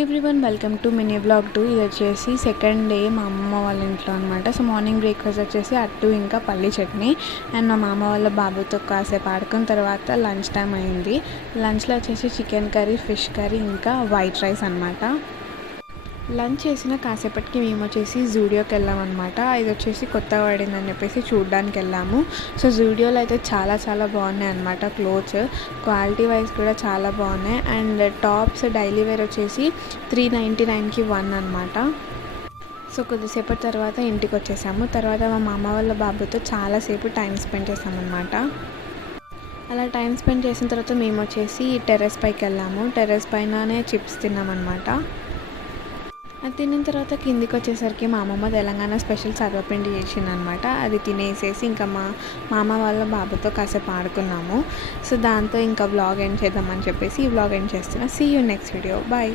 Everyone welcome to mini blog 2. ఇది వచ్చేసి second day మా అమ్మమ్మ వాళ్ళ ఇంట్లో అనమాట. సో మార్నింగ్ బ్రేక్ఫాస్ట్ వచ్చేసి అట్టు ఇంకా పల్లి చట్నీ. అండ్ మా మామ వాళ్ళ బాబుతో కాసేపు ఆడుకున్న తర్వాత లంచ్ టైం అయింది. లంచ్లో వచ్చేసి చికెన్ కర్రీ, ఫిష్ కర్రీ ఇంకా వైట్ రైస్ అనమాట. లంచ్ చేసిన కాసేపటికి మేము వచ్చేసి జూడియోకి వెళ్ళామన్నమాట. ఇది వచ్చేసి కొత్తగా పడిందని చెప్పేసి చూడడానికి వెళ్ళాము. సో జూడియోలో అయితే చాలా బాగున్నాయి అనమాట. క్లోత్స్ క్వాలిటీ వైజ్ కూడా చాలా బాగున్నాయి. అండ్ టాప్స్ డైలీ వేర్ వచ్చేసి 399కి 1 అనమాట. సో కొద్దిసేపటి తర్వాత ఇంటికి వచ్చేసాము. తర్వాత మా మామ వాళ్ళ బాబుతో చాలాసేపు టైం స్పెండ్ చేసామన్నమాట. అలా టైం స్పెండ్ చేసిన తర్వాత మేము వచ్చేసి టెర్రస్ పైకి వెళ్ళాము. టెర్రస్ పైననే చిప్స్ తిన్నామన్నమాట. అది తిన్న తర్వాత కిందికి వచ్చేసరికి మా అమ్మమ్మ తెలంగాణ స్పెషల్ సర్వపిండి చేసిందనమాట. అది తినేసేసి ఇంకా మా మామ వాళ్ళ బాబుతో కాసేపు ఆడుకున్నాము. సో దాంతో ఇంకా వ్లాగ్ ఎండ్ చేద్దామని చెప్పేసి ఈ వ్లాగ్ ఎండ్ చేస్తున్నా. See you next video. Bye.